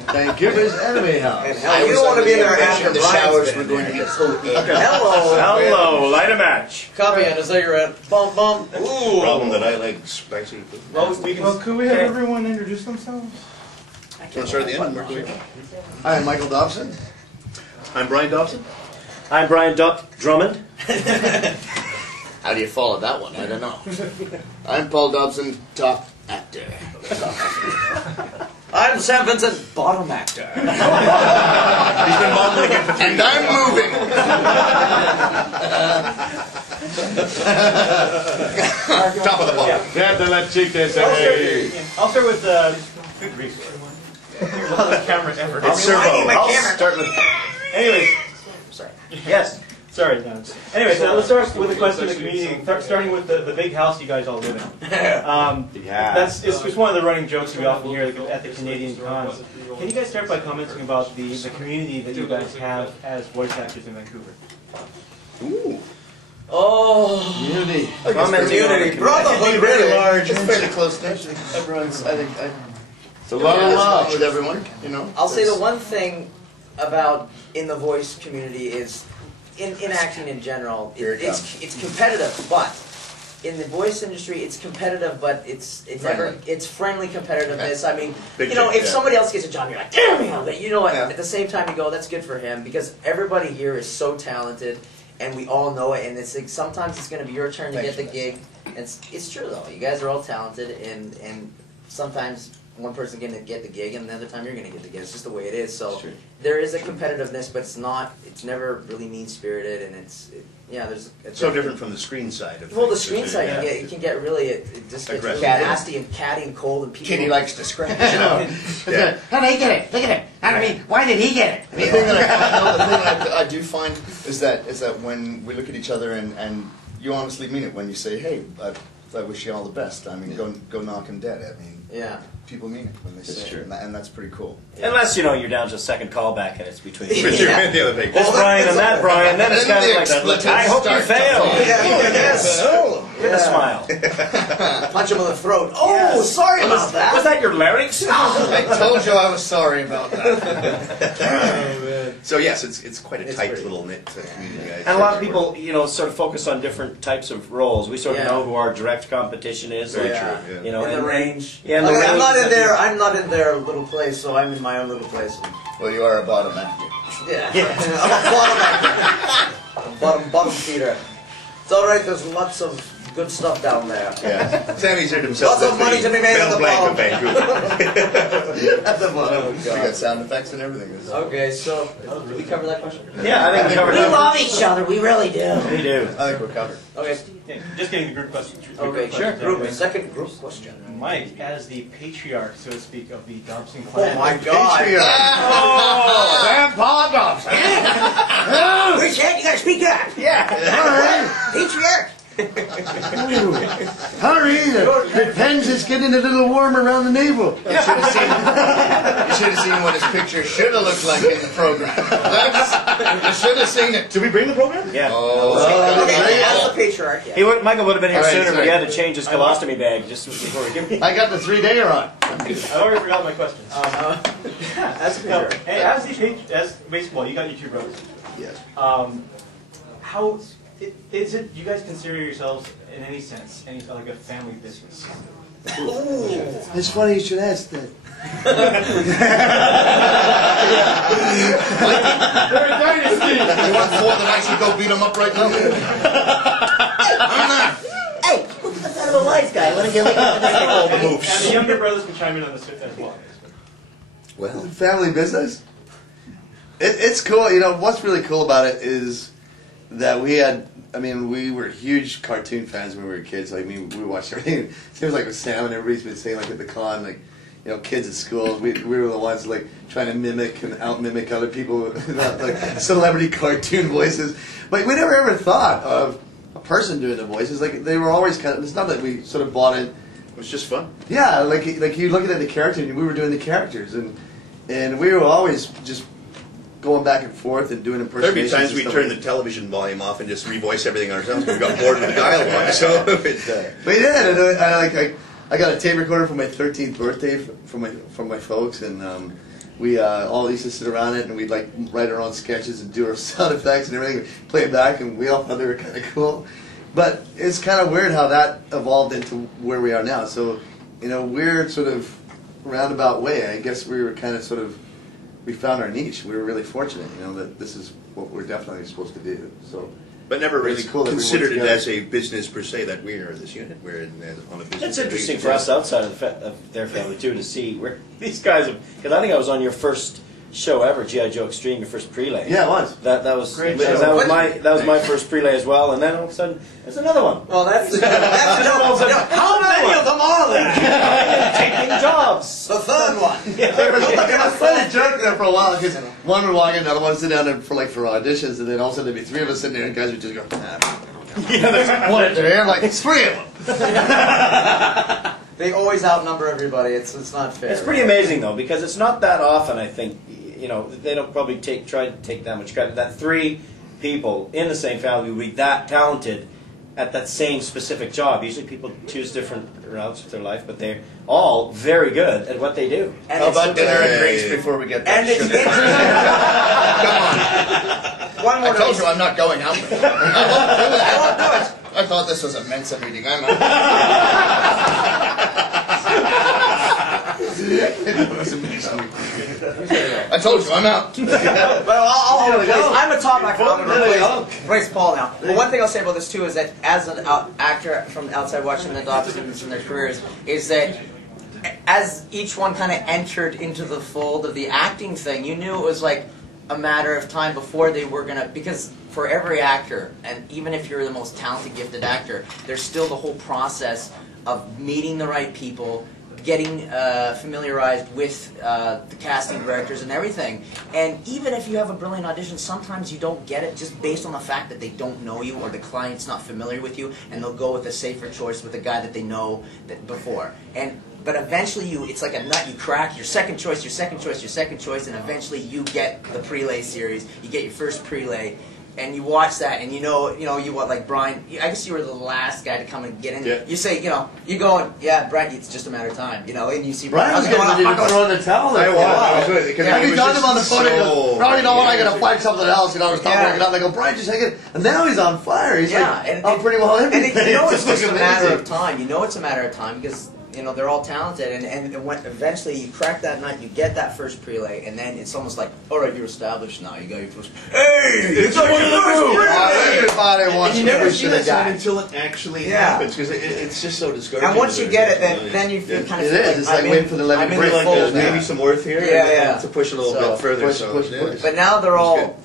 Vancouver's Anime House. And hell, you don't want to be in there after the showers. We're going to get so Hello. Hello, light a match. Copy on a cigarette. Bum bum. Ooh. Problem that I like spicy food. Well, could we have everyone introduce themselves? Want to start at the end? Where do we go? Hi, I'm Michael Dobson. I'm Brian Dobson. I'm Brian Drummond. How do you follow that one? I don't know. I'm Paul Dobson, top actor. I'm Sam Vincent, bottom actor. He's been modeling it for 3 years. And I'm moving. Top of the bottle. Yeah, don't let cheek this. I'll start with food grease. The camera ever. It's servo. I'll start with. Anyways, sorry. Yes. Sorry. No. Anyways, let's start with a question of the community. Starting with the big house you guys all live in. It's one of the running jokes we often hear at the Canadian cons. Can you guys start by commenting about the community that you guys have as voice actors in Vancouver? Ooh. Oh. Community. Community. Brotherhood, Very really. large. It's fairly close knit. Everyone's, I think, It's a lot of love with everyone, you know. I'll say the one thing about in the voice community is in acting in general, it's competitive, but in the voice industry, it's competitive, but it's friendly competitiveness. I mean, Big you know, thing, if somebody else gets a job, you're like, damn it! You know what? Yeah. At the same time, you go, that's good for him because everybody here is so talented, and we all know it. And it's like sometimes it's going to be your turn to get the gig. It's true though. You guys are all talented, and sometimes one person's going to get the gig, and the other time you're going to get the gig. It's just the way it is. So there is a competitiveness, but it's never really mean-spirited, and there's So different from the screen side of things. well, the screen side it can get really it just gets really nasty and catty and cold, and people. Kitty likes to scratch. How did he get it? Look at him. I mean, why did he get it? The thing that I do find is that when we look at each other and you honestly mean it when you say, hey, I wish you all the best. I mean, go knock him dead. I mean, people mean it when they say it, and that's pretty cool. Unless you're down to a second callback and it's between you. But you meant the other thing. This Brian and that Brian, then it's kind of like that. Look, I hope you fail. Yes. With a smile. Punch him in the throat. Oh, sorry about that. Was that your larynx? I told you I was sorry about that. So yes, it's quite a tight little knit community, guys. And a lot of people, sort of focus on different types of roles. We sort of know who our direct competition is. Very true. Yeah. In the range. Yeah, in the range. I'm not in their little place, so I'm in my own little place. Well, you are a bottom actor. Yeah. I'm a bottom actor. Bottom feeder. It's all right. There's lots of good stuff down there. Yeah. Sammy's heard himself. Lots of money to be made at the bottom. At the bottom. We got sound effects and everything. Okay, so did we cover that question? Yeah, I think we covered We that. love each other. We really do. We do. I think we're covered. Okay. Just getting the group question. Okay, sure. Second group question. Mike, as the patriarch, so to speak, of the Dobson clan. Oh my God! Sam Paul Dobson. Where's that? You gotta speak up. Yeah. Patriarch. Hurry, the pens is getting a little warm around the navel. You should have seen what his picture should have looked like in the program. You should have seen it. Did we bring the program? Yeah. Okay, as the patriarch. Yeah. Michael would have been here All right, sooner, but he sorry. had to change his colostomy bag just before we give him. I got the 3-dayer on. I already forgot my questions. As the patriarch. Hey, as baseball, you got your 2 brothers. Yes. How is it? You guys consider yourselves, in any sense, like a family business? It's funny you should ask that. They're a dynasty. You want 4 that I should go beat them up right now? I'm not. Hey, look at the son of a wise guy. Let him get All the And moves. the younger brothers can chime in on this as well. Well, Family business? It's cool. What's really cool about it is that we were huge cartoon fans when we were kids. Like, we watched everything. It seems like with Sam and everybody's been saying, like, at the con, like, kids at school, we were the ones, like, trying to mimic and out-mimic other people with like, celebrity cartoon voices. But we never ever thought of a person doing the voices. Like, they were always kind of, it's not that we sort of bought it. it was just fun. Yeah, like you looking at the character, and we were doing the characters, and we were always just going back and forth and doing impersonations. There'd be times we turn the television volume off and just revoice everything ourselves because we got bored with the dialogue. So we did, and I got a tape recorder for my 13th birthday from my folks, and we all used to sit around it and we'd like write our own sketches and do our sound effects and everything, play it back, and we all thought they were kind of cool. But it's kind of weird how that evolved into where we are now. So, in a weird sort of roundabout way, I guess we were kind of sort of, we found our niche. We were really fortunate, you know, that this is what we're definitely supposed to do. So. But never really cool considered it as a business per se that we are this unit. We're on a business. It's interesting for us outside of their family too to see where these guys have. Because I think I was on your first show ever, G.I. Joe Extreme, your first prelay. Yeah, it was. That was Great that show. was my first prelay as well, and then all of a sudden there's another one. Well, that's how many of them are there? Taking jobs. The third one. It was funny joke there for a while because one would walk in, another one would sit down there for auditions, and then all of a sudden there'd be three of us sitting there, and guys would just go, Yeah, there's one. there, like it's three of them. They always outnumber everybody. It's not fair. It's pretty amazing though, because it's not that often. I think they don't probably try to take that much credit. That three people in the same family would be that talented at that same specific job. Usually people choose different routes with their life, but they're all very good at what they do. And How about dinner and drinks before we get there? And it's one more. I told you I'm not going out. I won't do it. I thought this was a Mensa meeting. I'm out. I told you I'm out. Well, I'm a top actor. I'm going to replace Paul now. But one thing I'll say about this too is that as an actor from the outside watching the adopted students in their careers, is that as each one kind of entered into the fold of the acting thing, you knew it was like a matter of time before they were going to, because for every actor, and even if you're the most talented, gifted actor, there's still the whole process of meeting the right people, getting familiarized with the casting directors and everything. And even if you have a brilliant audition, sometimes you don't get it just based on the fact that they don't know you or the client's not familiar with you, and they'll go with a safer choice with a guy that they know before. But eventually it's like a nut you crack, your second choice, your second choice, your second choice, and eventually you get the prelay series, you get your first prelay, and you watch that, and you what, like Brian, I guess you were the last guy to come and get in. Yeah. You say, you go and, yeah, Brian, it's just a matter of time, and you see Brian was getting ready to throw in the towel there. He talked about the phone, he goes, "Bro, you know what, I gotta find something else," I was talking working out, and I go, "Brian, just hang it," and now he's on fire, he's pretty well everything. And it's just a matter of time, it's a matter of time, because they're all talented, and when eventually you crack that nut, you get that first prelay, and then it's almost like, all right, you're established now. You got your first. Hey, it's like everybody wants. And you never see that side until it actually happens, because it's just so discouraging. And once you get it, then you feel kind of. It is. It's like waiting for the lemon break. There's maybe some worth here. To push a little bit further. Push. But now they're all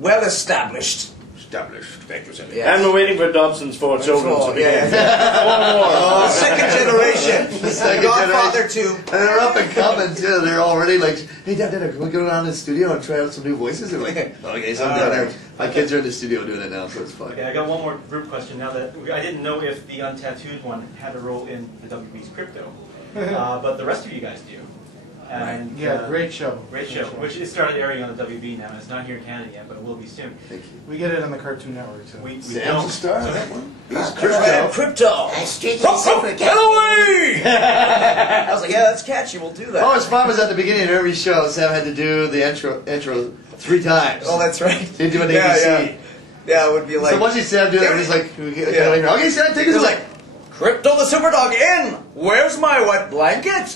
well established. And we're waiting for Dobson's four children to begin. Second generation. Godfather too. And they're up and coming too. They're already like, "Hey, Dad, can we go down to the studio and try out some new voices?" They're like, "Okay, so I'm down there." My kids are in the studio doing it now, so it's fun. Okay, I got one more group question now that I didn't know if the Untattooed one had a role in the WB's crypto, but the rest of you guys do. And, great show. Great show, which it started airing on the WB now, and it's not here in Canada yet, but it will be soon. Thank you. We get it on the Cartoon Network too. We Sam's a star. He's crypto. That's strictly super Get away! I was like, yeah, that's catchy. We'll do that. Oh, his fun was at the beginning of every show. Sam had to do the intro 3 times. Oh, that's right. He'd do an ABC. Yeah, it would be like. So once he Sam do that, he's like, "Okay, Sam, take us away." Crypto the Super Dog in! Where's my wet blanket?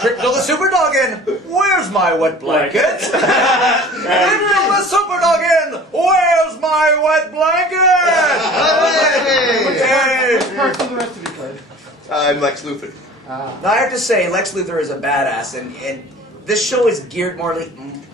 Crypto the Super Dog in! Where's my wet blanket? Crypto the Super Dog in! Where's my wet blanket? Which parts of the rest of you played? I'm Lex Luthor. Now I have to say, Lex Luthor is a badass, and this show is geared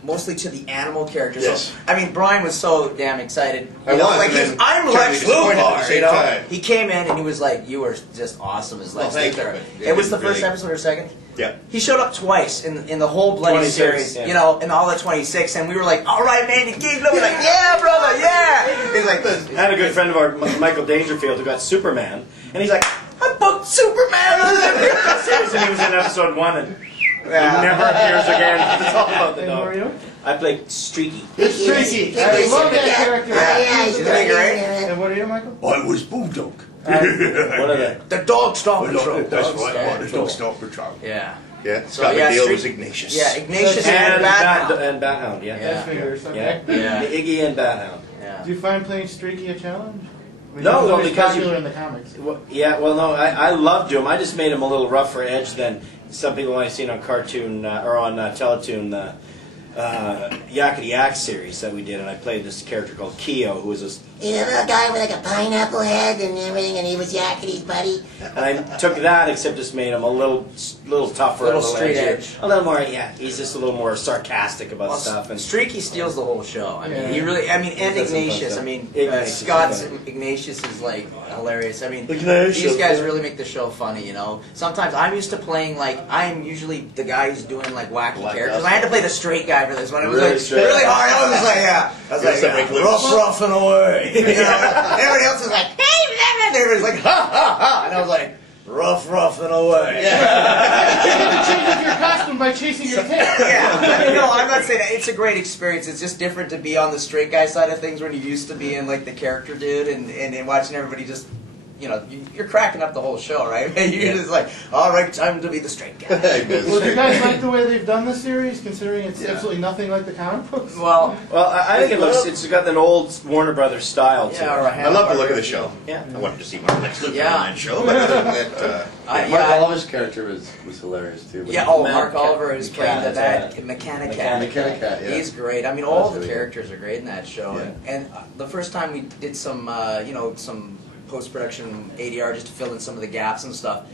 mostly to the animal characters. Yes. So, I mean, Brian was so damn excited. I'm Lex Luthor. Time. He came in and he was like, "You were just awesome as Lex Luthor." It was the first episode or second. Yeah. He showed up twice in the whole bloody series, in all the 26, and we were like, "All right, man, you keep looking like, yeah, brother, yeah." He's like, I had a good friend of ours, Michael Dangerfield, who got Superman, and he's like, "I booked Superman on the series," and he was in episode 1 and. He never appears again. It's all about the dog. I played Streaky. It's Streaky. I love that character. Yeah, he's Isn't he great? And what are you, Michael? I was Bulldog. What are they? The dog stomp That's patrol. right. Dog Stomp Patrol. Yeah. Yeah. So, Scott yeah, McNeil Street- was Ignatius. Yeah, Ignatius and Batman. And Bathound, yeah. Yeah. Fingers, okay. Yeah. Iggy and Bathound. Yeah. Do you find playing Streaky a challenge? I mean, No, he was well, always because popular you- in the comics. Well, yeah, well, no, I loved him. I just made him a little rougher edge than some people I've seen on cartoon or on Teletoon. Yakety Yak series that we did, and I played this character called Keo, who was this. You know the guy with like a pineapple head and everything, and he was Yakity's buddy? And I took that, except just made him a little tougher, Little straight edgier. edge. a little more. Yeah, he's just a little more sarcastic about Well, stuff. And Streaky steals the whole show. I mean, Yeah. he really. I mean, and That's some fun Ignatius. stuff. I mean, Ignatius is Scott's funny. Ignatius is like hilarious. I mean, Ignatius, these guys yeah. really make the show funny. You know, sometimes I'm used to playing like I'm usually the guy who's doing like wacky Whack characters. ass. I had to play the straight guy for this one. It was Really like straight. really hard. I was like, yeah. I was Yeah, like, some make rough and away. You know? Everybody else was like, hey, man. Everybody's like, ha ha ha, and I was like, rough and away. You get to change your costume by chasing your tail. Yeah, I mean, no, I'm not saying that. It's a great experience. It's just different to be on the straight guy side of things when you used to be in like the character dude and watching everybody just, you know, you're cracking up the whole show, right? You're just like, all right, time to be the straight guy. Well, do you guys like the way they've done the series, considering it's absolutely nothing like the comic books? Well, I think it's got an old Warner Brothers style to yeah, it. or a I love the look of the Hanna-Barbera show. Yeah. I wanted to see Mark Lex Luthor Yeah. on that show, but other than that, I- Mark yeah, Oliver's character was hilarious too. yeah. Mark Oliver is playing the bad Mechanic Cat. Mechanic Cat, yeah. He's great. I mean, all That's the really characters are great in that show. Yeah. And the first time we did some, some post-production ADR just to fill in some of the gaps and stuff.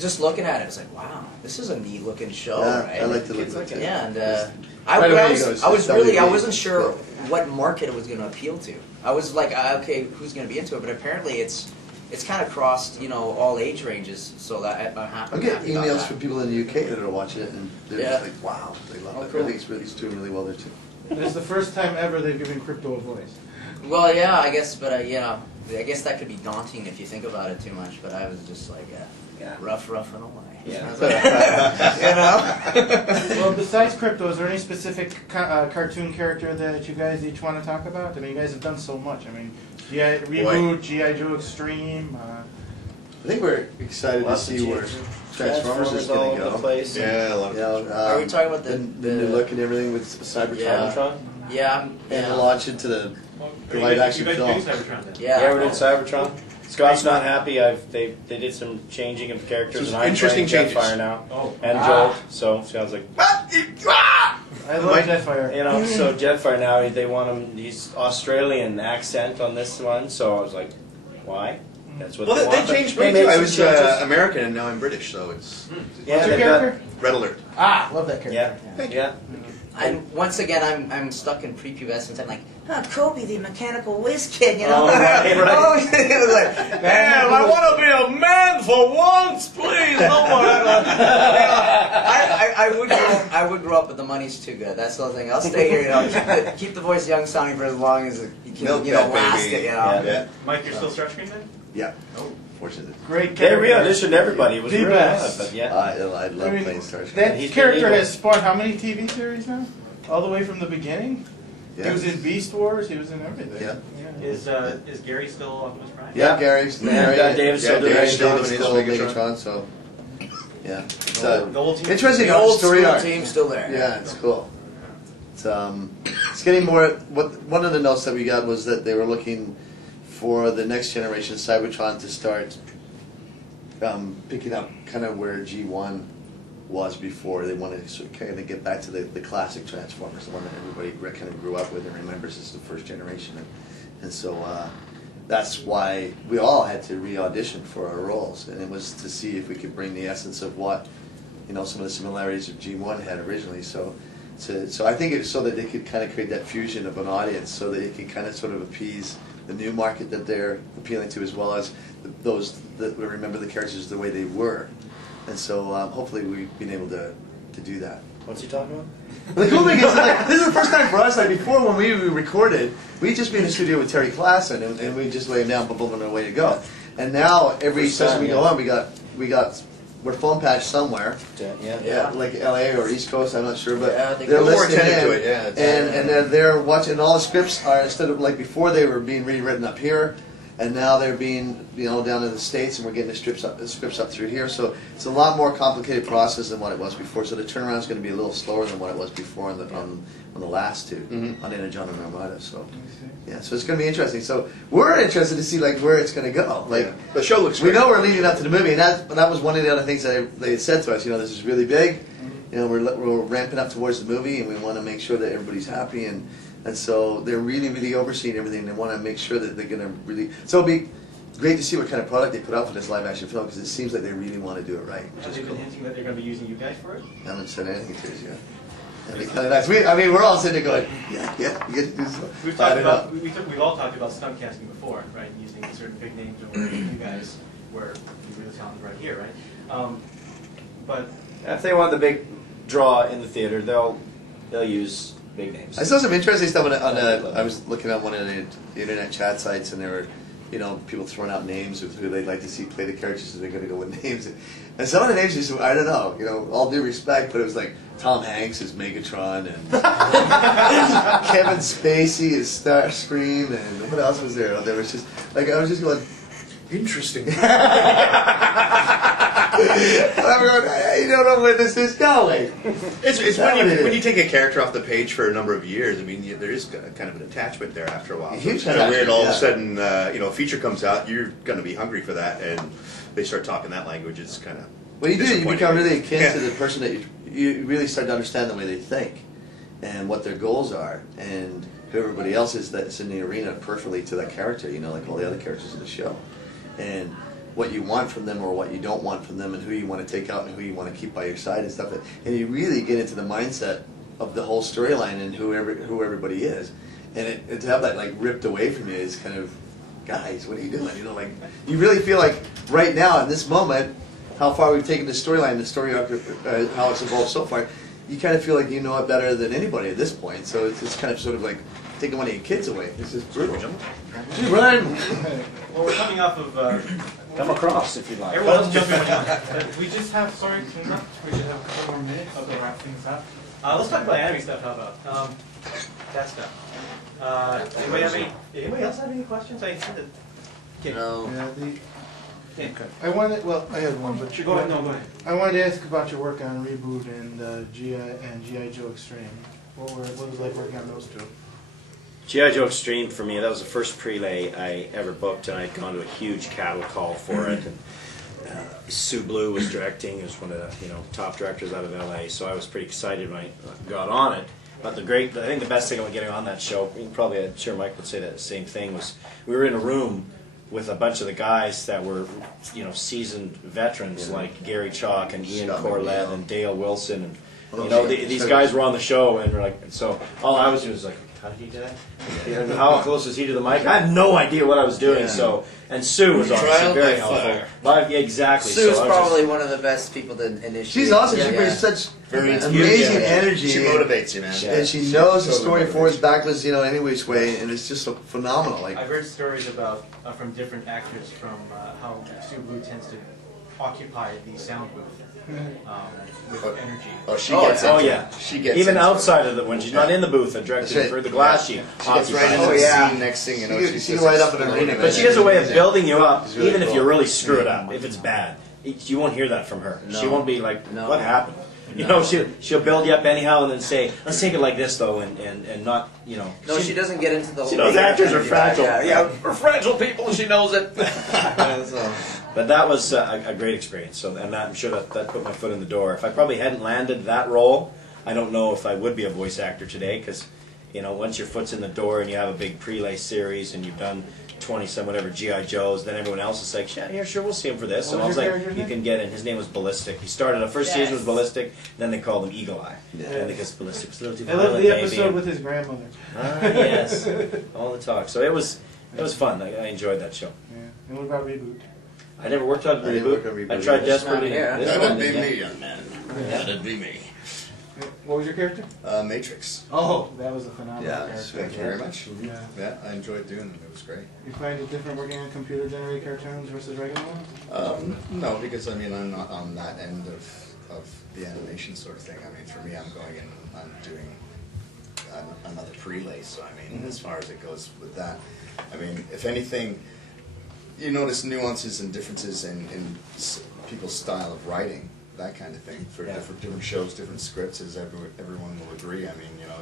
Just looking at it, it's like, wow, this is a neat looking show, Yeah, right? I like to look at it. Yeah, and Right away you go, I was really, I WB. wasn't sure Yeah. what market it was going to appeal to. I was like, okay, who's going to be into it? But apparently, it's kind of crossed, all age ranges. So that I'm happy. I get happy about emails that. from people in the UK that are watching it, and they're Yeah. just like, wow, they love Oh, it. cool. I think it's doing really well there too. It's the first time ever they've given crypto a voice. Well, yeah, I guess, but I guess that could be daunting if you think about it too much. But I was just like, rough and away. Yeah. I was like, Well, besides crypto, is there any specific cartoon character that you guys each want to talk about? I mean, you guys have done so much. I mean, G.I. Reboot, G.I. Joe Extreme. I think we're excited to Lots of see where Transformers is all going over to the go. place. yeah, a lot of Are we talking about the new look and everything with Cybertron? Yeah. Cybertron? yeah, And the launch into the live action film. Yeah, we're doing Cybertron. Scott's not happy. They did some changing of characters, Some and I'm interesting playing changes. Jetfire now, Oh. and Jolt. So Scott's like, I love Jetfire. so Jetfire now they want him. He's Australian accent on this one. So I was like, why? That's what Well, they they want. changed They me made too. I some was changes. American and now I'm British, so it's Yeah, What's your they've got- character? Red Alert. Ah, love that character. Yeah. Once again, I'm stuck in prepubescent. I'm like, Kobe, the mechanical whiz kid, you know? Oh, right. Oh, it was like, man, I want to be a man for once, please. No more. I would grow up, but the money's too good. That's the other thing. I'll stay here, keep the voice young sounding for as long as it can, Milk that last baby. it, you know. Yeah. Mike, you're still stretch screen then? Yeah. Fortunately. Great They character. re-auditioned everybody. It was The really best. odd, but yeah. I love I mean, playing Star Trek. That He's character been able- has spawned how many TV series now? All the way from the beginning? Yeah. He was in Beast Wars, he was in everything. Yeah. Is Gary still Optimus Prime? Yeah, Gary's David's still doing Gary's it. still David's Megatron, so yeah. It's The old team. interesting The old story school arc. team's still there. Yeah, it's cool. It's getting more. One of the notes that we got was that they were looking for the next generation of Cybertron to start picking up kind of where G1 was before. They wanted to sort of kind of get back to the classic Transformers, the one that everybody kind of grew up with and remembers as the first generation. And so that's why we all had to re-audition for our roles, and it was to see if we could bring the essence of what some of the similarities of G1 had originally. So I think it's so that they could kind of create that fusion of an audience, so that it could kind of sort of appease the new market that they're appealing to, as well as those that will remember the characters the way they were. And so hopefully we've been able to do that. What's he talking about? The cool thing is, this is the first time for us. Like before, when we recorded, we'd just be in the studio with Terry Klassen, and we'd just lay him down, boom, boom, and away to go. And now every First session time, we go on, we're phone patched somewhere. Yeah. Like LA or East Coast, I'm not sure, but Yeah, they they're go more listening attentive in, to it, yeah, it's- and they're watching. And all the scripts are, instead of like before, they were being rewritten up here. and now they're being, you know, down in the States, and we're getting the scripts up through here. So it's a lot more complicated process than what it was before. So the turnaround is going to be a little slower than what it was before on the last two, on Indiana John and Armada. So yeah, so it's going to be interesting. So we're interested to see like where it's going to go. Like the show looks great. We know we're leading up to the movie, and that was one of the other things that they had said to us. You know, this is really big. You know, we're ramping up towards the movie, and we want to make sure that everybody's happy, and so they're really, really overseeing everything. They want to make sure that they're going to really. So it'll be great to see what kind of product they put out for this live action film, because it seems like they really want to do it right. Have they been hinting that they're going to be using you guys for it? I haven't said anything to us yet. That'd be kind of nice. I mean, we're all sitting there going, yeah, you get to do stuff. We've all talked about stunt casting before, right? Using certain big names over you guys, where you're really talented right here, right? But if they want the big draw in the theater, they'll use big names. I saw some interesting stuff I was looking at one of the internet chat sites, and there were, you know, people throwing out names of who they'd like to see play the characters, so they're going to go with names. And some of the names just, I don't know, you know, all due respect, but it was like Tom Hanks as Megatron, and Kevin Spacey as Starscream, and what else was there? There was just, like, I was just going, interesting. I'm going, I don't know where this is going. It's when you take a character off the page for a number of years. I mean, there is kind of an attachment there after a while. So it's kind of weird. All of a sudden, you know, a feature comes out, you're going to be hungry for that, and they start talking that language. It's kind of well, you become really akin to the person that you really start to understand the way they think and what their goals are, and who everybody else is that's in the arena peripherally to that character. You know, like all the other characters in the show, and what you want from them or what you don't want from them, and who you want to take out and who you want to keep by your side and stuff. And you really get into the mindset of the whole storyline and who everybody is. And to have that like ripped away from you is kind of, guys, what are you doing? You know, like you really feel like right now in this moment, how far we've taken the storyline, the story arc, how it's evolved so far. You kind of feel like you know it better than anybody at this point. So it's kind of sort of like taking one of your kids away. It's just brutal. Run! Well, we're coming off of. Come across if you like. Everyone else jumping around. We just have, sorry to interrupt, we just have a couple more minutes to wrap things up. Let's talk about anime stuff, how about? That stuff. Anybody else have any questions? I said that. No. Yeah, I had one, but go ahead. No, go ahead. I wanted to ask about your work on Reboot and G.I. Joe Extreme. What was it like working on those two? G.I. Joe Extreme, for me, that was the first prelay I ever booked, and I'd gone to a huge cattle call for it. And Sue Blue was directing, was one of the top directors out of L.A., so I was pretty excited when I got on it. But I think the best thing about getting on that show, I'm sure Mike would say that the same thing, was we were in a room with a bunch of the guys that were, seasoned veterans like Gary Chalk and Ian Corlett and Dale Wilson, and these guys were on the show, and we're like, so all I was doing was like, how did he do that? How close was he to the mic? I had no idea what I was doing. So, and Sue was obviously very helpful. Exactly. Sue's probably one of the best people to initiate. She's awesome. She brings such amazing energy. She motivates you, man. And she knows the story forwards, backwards, any which way, and it's just so phenomenal. Like I've heard stories about from different actors from how Sue Blue tends to occupy the sound booth. With energy. Oh, she gets it. Oh, yeah. She gets even outside of when she's not in the booth and directing for the glass, she gets right into the scene. Next thing you know, she's right up in the arena. But she has a way of building you up, even if you really screw it up. If it's bad, you won't hear that from her. No. She won't be like, "What happened?" She'll build you up anyhow, and then say, "Let's take it like this, though," and not, No, she doesn't get into the whole. She knows actors are fragile. Yeah, we're fragile people. She knows it. But that was a great experience. So, and I'm sure that put my foot in the door. If I probably hadn't landed that role, I don't know if I would be a voice actor today. Because, once your foot's in the door and you have a big prelay series and you've done 20-some whatever G.I. Joes, then everyone else is like, yeah, sure, we'll see him for this. And I was like, you can get in. His name was Ballistic. He started, the first season was Ballistic, then they called him Eagle Eye. Yeah. And because Ballistic was a little too violent. I love the episode with his grandmother. Yes. All the talk. So it was fun. I enjoyed that show. Yeah. And what about Reboot? I never worked on Reboot. I tried desperately. That'd be me, young man. That'd be me. What was your character? Matrix. Oh, that was a phenomenal character. Thank you very much. Yeah, I enjoyed doing it. It was great. You find it different working on computer-generated cartoons versus regular ones? No, because I'm not on that end of the animation sort of thing. I mean, for me, I'm going in, I'm doing another prelay. So I mean, as far as it goes with that, I mean, if anything, you notice nuances and differences in people's style of writing, that kind of thing, for different shows, different scripts, as everyone will agree. I mean, you know,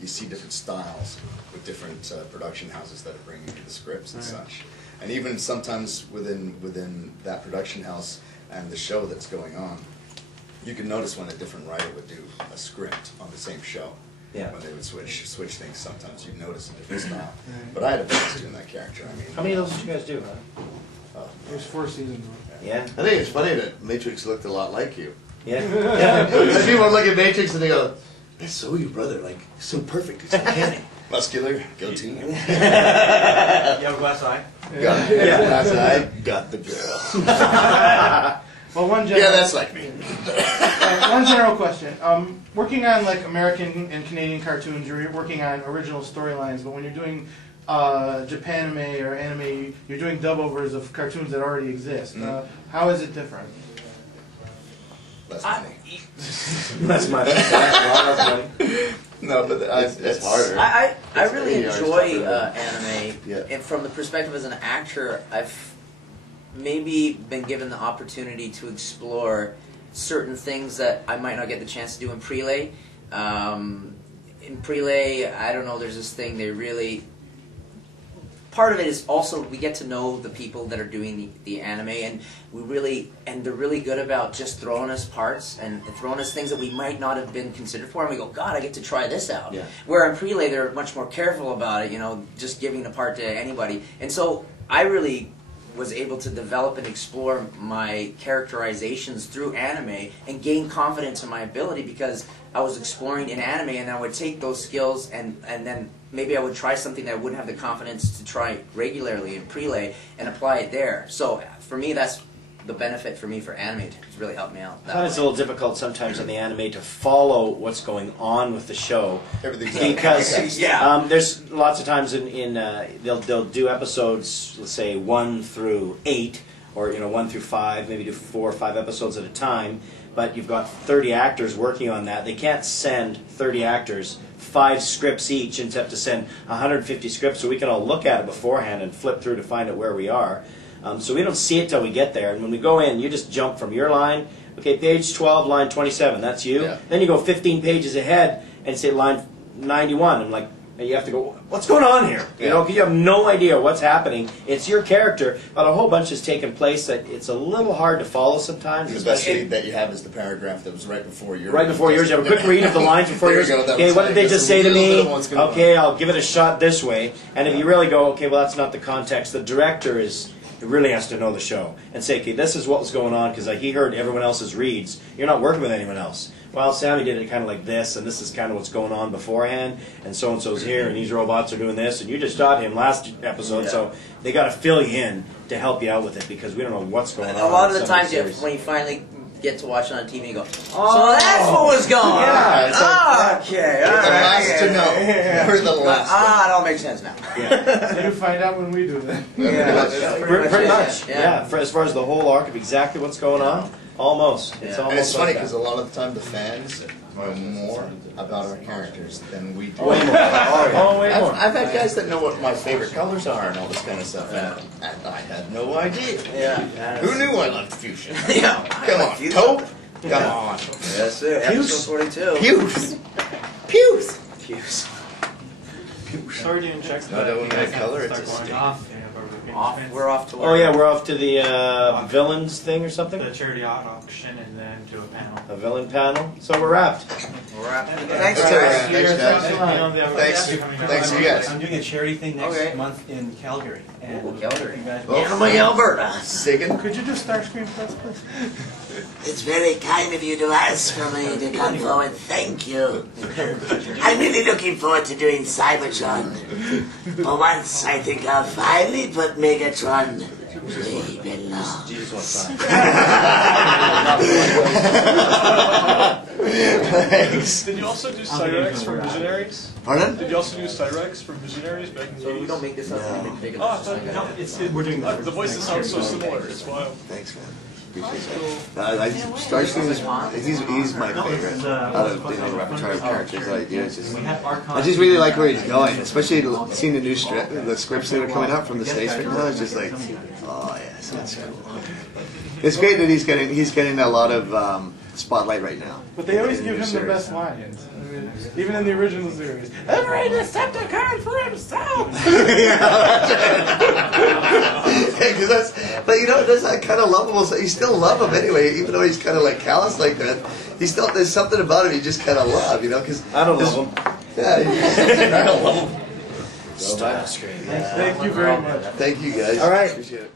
you see different styles with different production houses that are bringing the scripts and such. And even sometimes within that production house and the show that's going on, you can notice when a different writer would do a script on the same show. Yeah. When they would switch things, sometimes you'd notice a different style. But I had a blast doing that character. I mean, how many of those did you guys do? There's 4 seasons. Yeah. I think it's funny that Matrix looked a lot like you. Yeah. Yeah. People look at Matrix and they go, "That's so your brother, like so perfect, it's uncanny." Muscular, goatee. You have a glass eye? Got glass eye. Got the girl. Well, one general, yeah, that's like me. one general question. Working on like American and Canadian cartoons, you're working on original storylines, but when you're doing Japanime or anime, you're doing dub-overs of cartoons that already exist. How is it different? Less money. That's my money. No, but it's harder. I really enjoy anime, and from the perspective as an actor, I've maybe been given the opportunity to explore certain things that I might not get the chance to do in prelay. In prelay, I don't know, there's this thing they really... Part of it is also we get to know the people that are doing the anime, and they're really good about just throwing us parts and throwing us things that we might not have been considered for, and we go, God, I get to try this out. Yeah. Where in prelay they're much more careful about it, you know, just giving the part to anybody. And so I really was able to develop and explore my characterizations through anime and gain confidence in my ability because I was exploring in anime, and I would take those skills and then maybe I would try something that I wouldn't have the confidence to try regularly in prelay and apply it there. So for me, that's the benefit for me for anime. It's really helped me out. I find it's a little difficult sometimes in the anime to follow what's going on with the show. Everything's because there's lots of times they'll do episodes, let's say 1 through 8, or 1 through 5, maybe do 4 or 5 episodes at a time. But you've got 30 actors working on that. They can't send 30 actors 5 scripts each and have to send 150 scripts so we can all look at it beforehand and flip through to find out where we are. So we don't see it till we get there. And when we go in, you just jump from your line. Okay, page 12, line 27, that's you. Yeah. Then you go 15 pages ahead and say line 91. And you have to go, what's going on here? Yeah. You know, because you have no idea what's happening. It's your character, but a whole bunch has taken place that it's a little hard to follow sometimes. The best thing that you have is the paragraph that was right before yours. Right before yours. You have a quick read of the lines before yours. Okay, what did they just say to me? Okay, I'll give it a shot this way. And if you really go, okay, well, that's not the context. The director really has to know the show and say, okay, this is what was going on because he heard everyone else's reads. You're not working with anyone else. Well, Sammy did it kind of like this, and this is kind of what's going on beforehand, and so-and-so's here, and these robots are doing this, and you just taught him last episode, so they got to fill you in to help you out with it because we don't know what's going on. A lot of the times when you finally get to watch it on TV, you go, oh, so that's what was going on. Yeah, okay, all right. The last to know. We're the last. It all makes sense now. Yeah. You find out when we do that. Pretty much. Yeah. As far as the whole arc of exactly what's going on. Almost. Yeah. And it's funny because a lot of the time the fans know more about our characters than we do. Way more. Way more. I've had guys that know what my favorite colors are and all this kind of stuff. And I had no idea. Yeah. Who knew I loved fuchsia? Yeah. Come on. Taupe? Come on. That's it. Episode 42. Puce. Puce. Puce. Sorry, didn't check that. I don't know that color. It's a stick. We're off to Oh yeah, we're off to the villains thing or something? The charity auction and then to a panel. A villain panel. So we're wrapped. We're wrapped. Thanks, guys. Thanks, you guys. I'm doing a charity thing next month in Calgary. Calgary. Welcome to Alberta. Sigan. Could you do Starscream for us, please? It's very kind of you to ask for me to come forward. Thank you. I'm really looking forward to doing Cybertron. For once, I think I'll finally put Megatron way below. Thanks. Did you also do Cyrex from Visionaries? Pardon? Did you also do Cyrex from Visionaries back in the 80s? We don't make this up. We're doing that. The voices sound so similar. It's wild. Thanks, man. Starscream he's my favorite out of the repertoire of characters that I do. I just really like where he's going, especially seeing the new the scripts that are coming out from the States right now. It's just like, oh yes, that's cool. It's great that he's getting a lot of spotlight right now. But they always give him the best lines. I mean, even in the original series, every Decepticon for himself. But there's that kind of lovable. You still love him anyway, even though he's kind of like callous like that. There's something about him you just kind of love, because I don't love him. Yeah, I don't love him. Starscream. Thank you very much. Thank you guys. All right. Appreciate it.